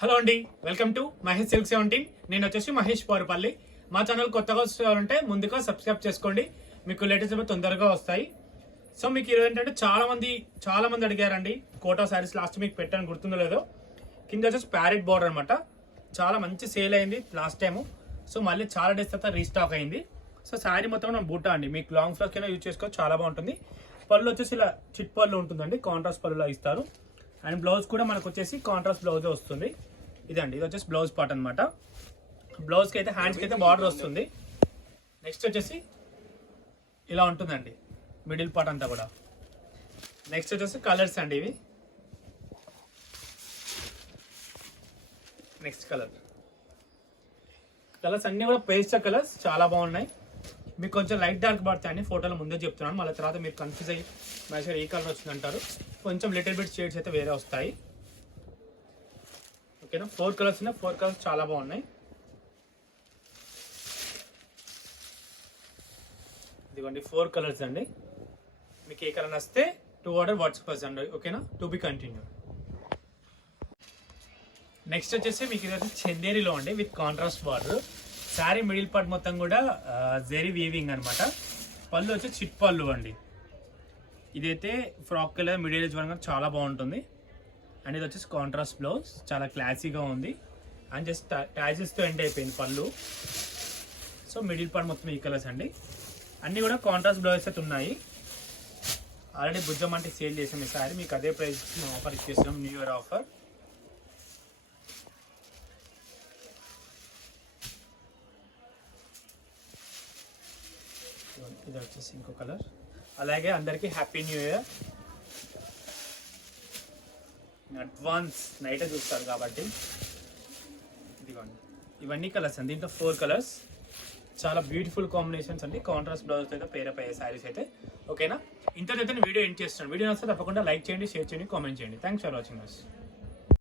Hello అండి, welcome to Mahesh silk 17. నేను వచ్చేసి మహేష్ పోరుపల్లి. మా ఛానల్ కొత్తగా వచ్చారంటే ముందుగా సబ్స్క్రైబ్ చేసుకోండి, మీకు లేటెస్ట్ తొందరగా వస్తాయి. సో మీకు ఈరోజు ఏంటంటే చాలా మంది అడిగారండి కోటా శారీస్. లాస్ట్ మీకు పెట్టాను, గుర్తుందో లేదో. కింద వచ్చేసి ప్యారెట్ బార్డర్ అనమాట. చాలా మంచి సేల్ అయింది లాస్ట్ టైము. సో మళ్ళీ చాలా డేస్ తర్వాత రీస్టాక్ అయింది. సో శారీ మొత్తం మనం బూటా అండి, మీకు లాంగ్ ఫ్రాక్ అయినా యూజ్ చేసుకోవచ్చు, చాలా బాగుంటుంది. పళ్ళు వచ్చేసి ఇలా చిట్ పళ్ళు ఉంటుందండి, కాంట్రాస్ట్ పళ్ళులా ఇస్తారు. అండ్ బ్లౌజ్ కూడా మనకు వచ్చేసి కాంట్రాస్ట్ బ్లౌజ్ వస్తుంది. ఇదండి, ఇది వచ్చేసి బ్లౌజ్ పార్ట్ అనమాట. బ్లౌజ్కి అయితే హ్యాండ్స్కి అయితే బార్డర్ వస్తుంది. నెక్స్ట్ వచ్చేసి ఇలా ఉంటుందండి మిడిల్ పార్ట్ అంతా కూడా. నెక్స్ట్ వచ్చేసి కలర్స్ అండి ఇవి. నెక్స్ట్ కలర్స్ అన్నీ కూడా పేస్టల్ కలర్స్, చాలా బాగున్నాయి. మీకు కొంచెం లైట్ డార్క్ పడతాయని ఫోటోలో ముందే చెప్తున్నాను, మళ్ళీ తర్వాత మీరు కన్ఫ్యూజ్ అయ్యి మ్యాచ్ ఏ కలర్ వచ్చిందంటారు. కొంచెం లిటిల్ బిట్ షేడ్స్ అయితే వేరే వస్తాయి. ఓకేనా, 4 కలర్స్ ఉన్నాయి. 4 కలర్స్ చాలా బాగున్నాయి. ఇదిగోండి 4 కలర్స్ అండి. మీకు ఏ కలర్ వస్తే 2 ఆర్డర్ వాట్సాప్ అండి. ఓకేనా, టు బి కంటిన్యూ. నెక్స్ట్ వచ్చేసి మీకు ఇది చందేరిలో అండి, with contrast border. Sari middle part మొత్తం కూడా జెరీ వీవింగ్ అనమాట. పళ్ళు వచ్చి చిట్ పళ్ళు అండి. ఇదైతే ఫ్రాక్ కలర్ మిడిల్ ఏజ్ వరకు చాలా బాగుంటుంది. అండ్ ఇది వచ్చేసి కాంట్రాస్ట్ బ్లౌజ్, చాలా క్లాసీగా ఉంది. అండ్ జస్ట్ ట్యాజెస్తో ఎండ్ అయిపోయింది పళ్ళు. సో మిడిల్ పార్ట్ మొత్తం ఈ కలర్స్ అండి. అన్నీ కూడా కాంట్రాస్ట్ బ్లౌజెస్ అయితే ఉన్నాయి. ఆల్రెడీ బుజ్జం అంటే సేల్ చేసాం ఈ సారీ, మీకు అదే ప్రైస్ ఆఫర్ ఇచ్చేసాం, న్యూ ఇయర్ ఆఫర్. ఇది వచ్చేసి ఇంకో కలర్. అలాగే అందరికీ హ్యాపీ న్యూ ఇయర్. అడ్వాన్స్ నైటే చూస్తారు కాబట్టి ఇదిగోండి, ఇవన్నీ కలర్స్ అండి. దీంట్లో 4 కలర్స్, చాలా బ్యూటిఫుల్ కాంబినేషన్స్ అండి. కాంట్రాస్ట్ బ్లౌజ్ అయితే పేరప్ అయ్యే శారీస్ అయితే. ఓకేనా, ఇంతకైతే నేను వీడియో ఎండ్ చేస్తున్నాను. వీడియో నచ్చితే తప్పకుండా లైక్ చేయండి, షేర్ చేయండి, కామెంట్ చేయండి. Thanks for watching us.